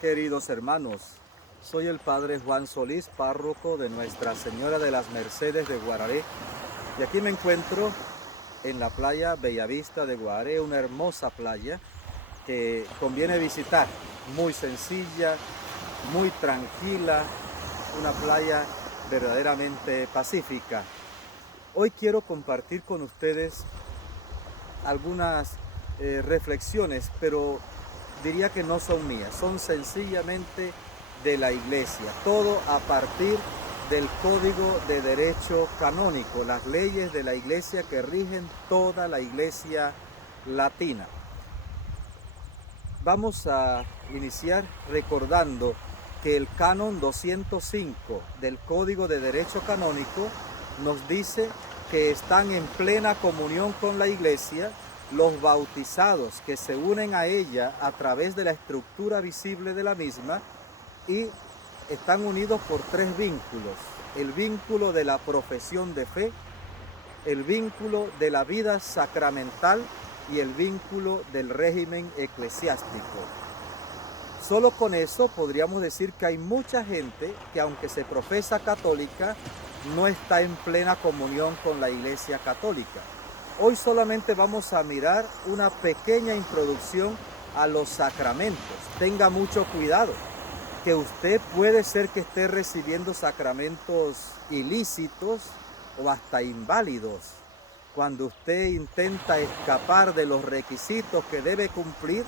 Queridos hermanos, soy el Padre Juan Solís, párroco de Nuestra Señora de las Mercedes de Guararé, y aquí me encuentro en la playa Bellavista de Guararé, una hermosa playa que conviene visitar, muy sencilla, muy tranquila, una playa verdaderamente pacífica. Hoy quiero compartir con ustedes algunas reflexiones, pero diría que no son mías, son sencillamente de la Iglesia. Todo a partir del Código de Derecho Canónico, las leyes de la Iglesia que rigen toda la Iglesia latina. Vamos a iniciar recordando que el Canon 205 del Código de Derecho Canónico nos dice que están en plena comunión con la Iglesia los bautizados que se unen a ella a través de la estructura visible de la misma y están unidos por tres vínculos: el vínculo de la profesión de fe, el vínculo de la vida sacramental y el vínculo del régimen eclesiástico. Solo con eso podríamos decir que hay mucha gente que, aunque se profesa católica, no está en plena comunión con la Iglesia Católica. Hoy solamente vamos a mirar una pequeña introducción a los sacramentos. Tenga mucho cuidado, que usted puede ser que esté recibiendo sacramentos ilícitos o hasta inválidos. Cuando usted intenta escapar de los requisitos que debe cumplir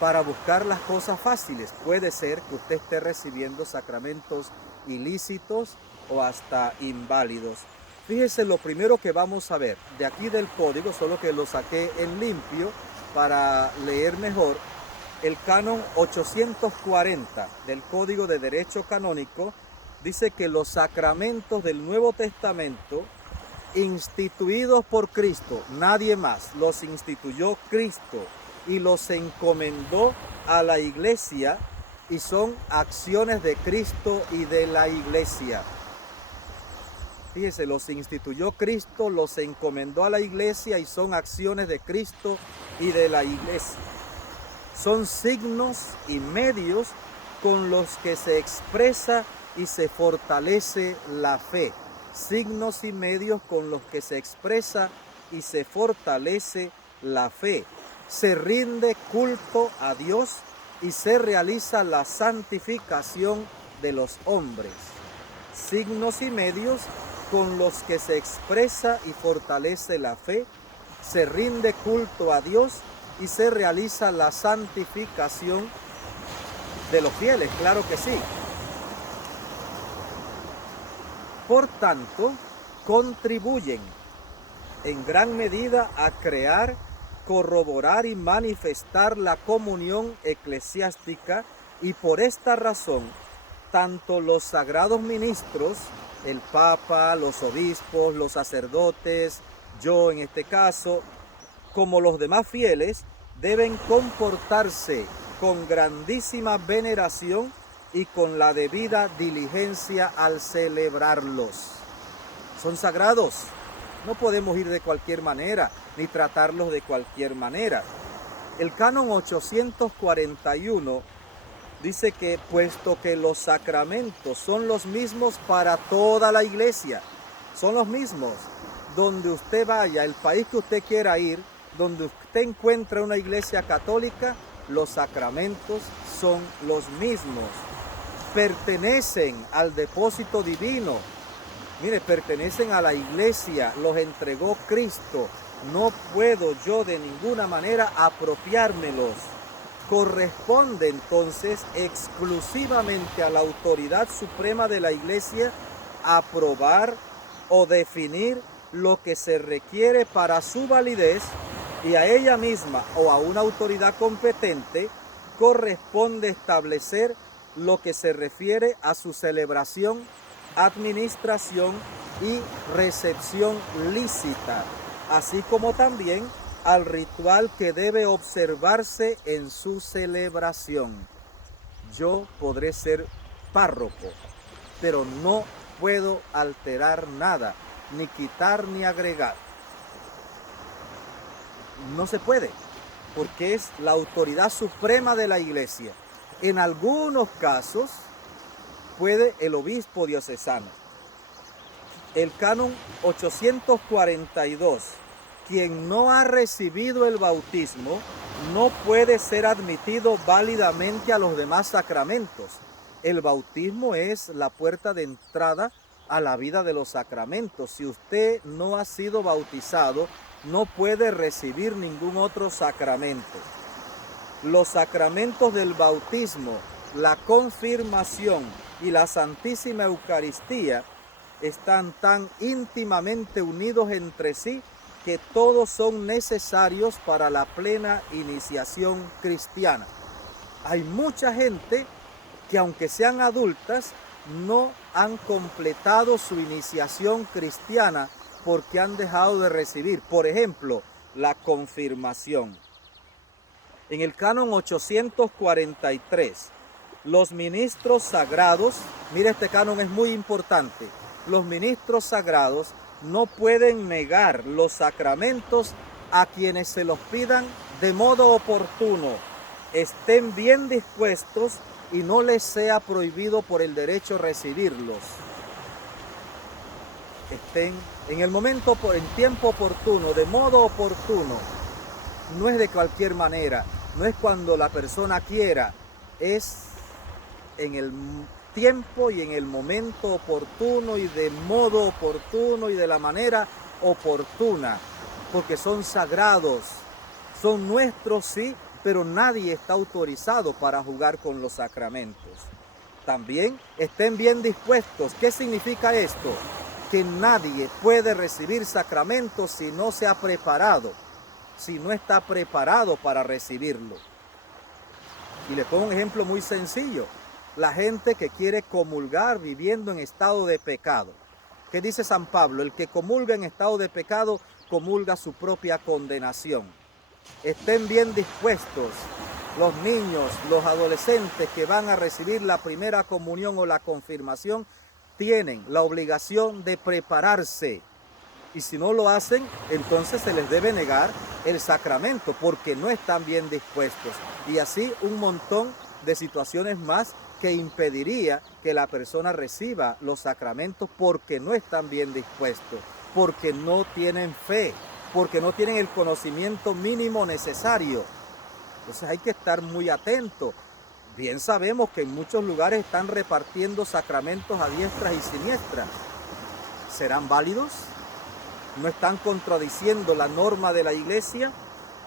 para buscar las cosas fáciles, puede ser que usted esté recibiendo sacramentos ilícitos o hasta inválidos. Fíjese lo primero que vamos a ver de aquí del código, solo que lo saqué en limpio para leer mejor. El canon 840 del Código de Derecho Canónico dice que los sacramentos del Nuevo Testamento, instituidos por Cristo, nadie más, los instituyó Cristo y los encomendó a la Iglesia, y son acciones de Cristo y de la Iglesia. Fíjese, los instituyó Cristo, los encomendó a la Iglesia y son acciones de Cristo y de la Iglesia. Son signos y medios con los que se expresa y se fortalece la fe. Signos y medios con los que se expresa y se fortalece la fe. Se rinde culto a Dios y se realiza la santificación de los hombres. Signos y medios con los que se expresa y fortalece la fe, se rinde culto a Dios y se realiza la santificación de los fieles, claro que sí. Por tanto, contribuyen en gran medida a crear, corroborar y manifestar la comunión eclesiástica, y por esta razón, tanto los sagrados ministros, el Papa, los obispos, los sacerdotes, yo en este caso, como los demás fieles, deben comportarse con grandísima veneración y con la debida diligencia al celebrarlos. Son sagrados, no podemos ir de cualquier manera, ni tratarlos de cualquier manera. El canon 841 dice que, puesto que los sacramentos son los mismos para toda la Iglesia, son los mismos, donde usted vaya, el país que usted quiera ir, donde usted encuentra una iglesia católica, los sacramentos son los mismos. Pertenecen al depósito divino. Mire, pertenecen a la Iglesia, los entregó Cristo. No puedo yo de ninguna manera apropiármelos. Corresponde entonces exclusivamente a la autoridad suprema de la Iglesia aprobar o definir lo que se requiere para su validez, y a ella misma o a una autoridad competente corresponde establecer lo que se refiere a su celebración, administración y recepción lícita, así como también al ritual que debe observarse en su celebración. Yo podré ser párroco, pero no puedo alterar nada, ni quitar ni agregar. No se puede, porque es la autoridad suprema de la Iglesia. En algunos casos puede el obispo diocesano. El canon 842, quien no ha recibido el bautismo no puede ser admitido válidamente a los demás sacramentos. El bautismo es la puerta de entrada a la vida de los sacramentos. Si usted no ha sido bautizado, no puede recibir ningún otro sacramento. Los sacramentos del bautismo, la confirmación y la Santísima Eucaristía están tan íntimamente unidos entre sí que todos son necesarios para la plena iniciación cristiana. Hay mucha gente que, aunque sean adultas, no han completado su iniciación cristiana porque han dejado de recibir, por ejemplo, la confirmación. En el canon 843, los ministros sagrados, mire, este canon es muy importante, los ministros sagrados no pueden negar los sacramentos a quienes se los pidan de modo oportuno, estén bien dispuestos y no les sea prohibido por el derecho recibirlos. Estén en el momento, en tiempo oportuno, de modo oportuno. No es de cualquier manera, no es cuando la persona quiera, es en el tiempo y en el momento oportuno y de modo oportuno y de la manera oportuna, porque son sagrados, son nuestros, sí, pero nadie está autorizado para jugar con los sacramentos. También estén bien dispuestos. ¿Qué significa esto? Que nadie puede recibir sacramentos si no se ha preparado, si no está preparado para recibirlo. Y le pongo un ejemplo muy sencillo. La gente que quiere comulgar viviendo en estado de pecado. ¿Qué dice San Pablo? El que comulga en estado de pecado, comulga su propia condenación. Estén bien dispuestos los niños, los adolescentes que van a recibir la primera comunión o la confirmación, tienen la obligación de prepararse. Y si no lo hacen, entonces se les debe negar el sacramento porque no están bien dispuestos. Y así un montón de situaciones más que impediría que la persona reciba los sacramentos porque no están bien dispuestos, porque no tienen fe, porque no tienen el conocimiento mínimo necesario. Entonces hay que estar muy atentos. Bien sabemos que en muchos lugares están repartiendo sacramentos a diestra y siniestra. ¿Serán válidos? ¿No están contradiciendo la norma de la Iglesia?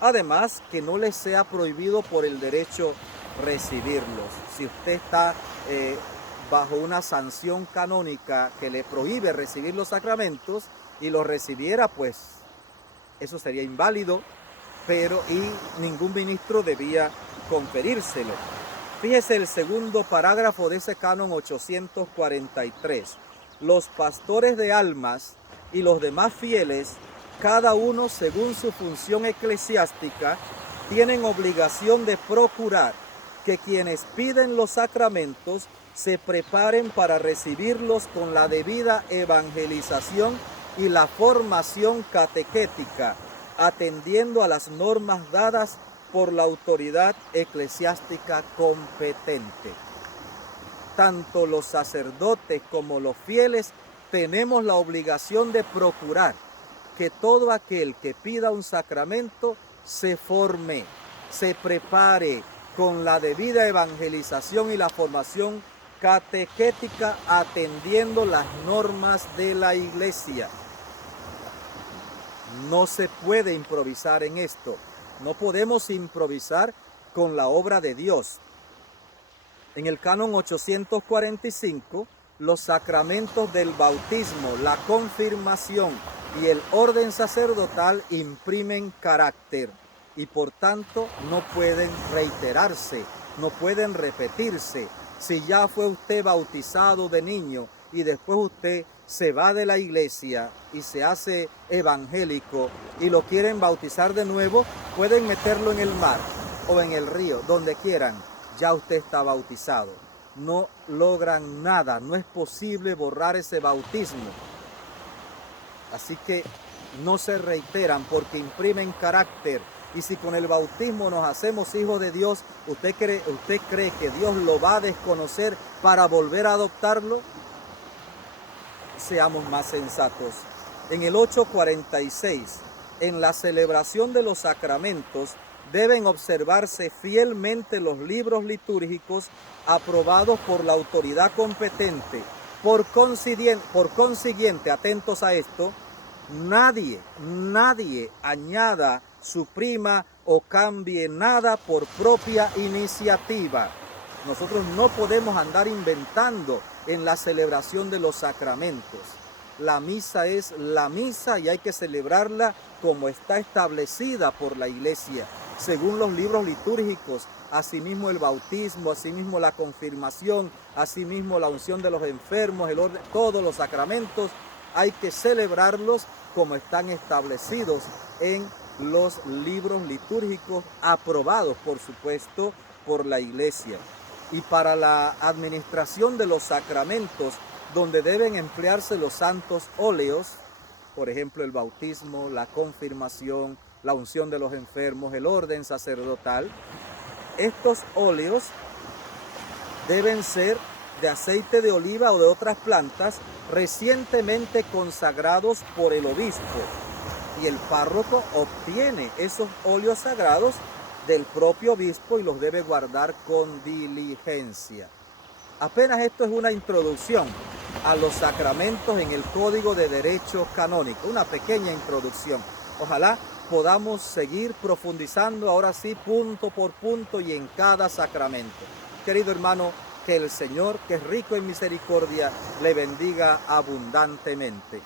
Además, que no les sea prohibido por el derecho recibirlos. Si usted está bajo una sanción canónica que le prohíbe recibir los sacramentos y los recibiera, pues eso sería inválido, pero ningún ministro debía conferírselo. Fíjese el segundo parágrafo de ese canon 843. Los pastores de almas y los demás fieles, cada uno según su función eclesiástica, tienen obligación de procurar que quienes piden los sacramentos se preparen para recibirlos con la debida evangelización y la formación catequética, atendiendo a las normas dadas por la autoridad eclesiástica competente. Tanto los sacerdotes como los fieles tenemos la obligación de procurar que todo aquel que pida un sacramento se forme, se prepare con la debida evangelización y la formación catequética, atendiendo las normas de la Iglesia. No se puede improvisar en esto. No podemos improvisar con la obra de Dios. En el canon 845, los sacramentos del bautismo, la confirmación y el orden sacerdotal imprimen carácter y por tanto no pueden reiterarse, no pueden repetirse. Si ya fue usted bautizado de niño y después usted se va de la iglesia y se hace evangélico y lo quieren bautizar de nuevo, pueden meterlo en el mar o en el río, donde quieran, ya usted está bautizado. No logran nada, no es posible borrar ese bautismo. Así que no se reiteran porque imprimen carácter Y si con el bautismo nos hacemos hijos de Dios, ¿usted cree que Dios lo va a desconocer para volver a adoptarlo? Seamos más sensatos. En el 8:46, en la celebración de los sacramentos, deben observarse fielmente los libros litúrgicos aprobados por la autoridad competente. Por consiguiente, atentos a esto, nadie añada, suprima o cambie nada por propia iniciativa. Nosotros no podemos andar inventando en la celebración de los sacramentos. La misa es la misa y hay que celebrarla como está establecida por la Iglesia, según los libros litúrgicos, asimismo el bautismo, asimismo la confirmación, asimismo la unción de los enfermos, el orden, todos los sacramentos, hay que celebrarlos como están establecidos en los libros litúrgicos, aprobados, por supuesto, por la Iglesia. Y para la administración de los sacramentos, donde deben emplearse los santos óleos, por ejemplo, el bautismo, la confirmación, la unción de los enfermos, el orden sacerdotal, estos óleos deben ser de aceite de oliva o de otras plantas recientemente consagrados por el obispo. Y el párroco obtiene esos óleos sagrados del propio obispo y los debe guardar con diligencia. Apenas esto es una introducción a los sacramentos en el Código de Derecho Canónico, una pequeña introducción. Ojalá podamos seguir profundizando ahora sí punto por punto y en cada sacramento. Querido hermano, que el Señor, que es rico en misericordia, le bendiga abundantemente.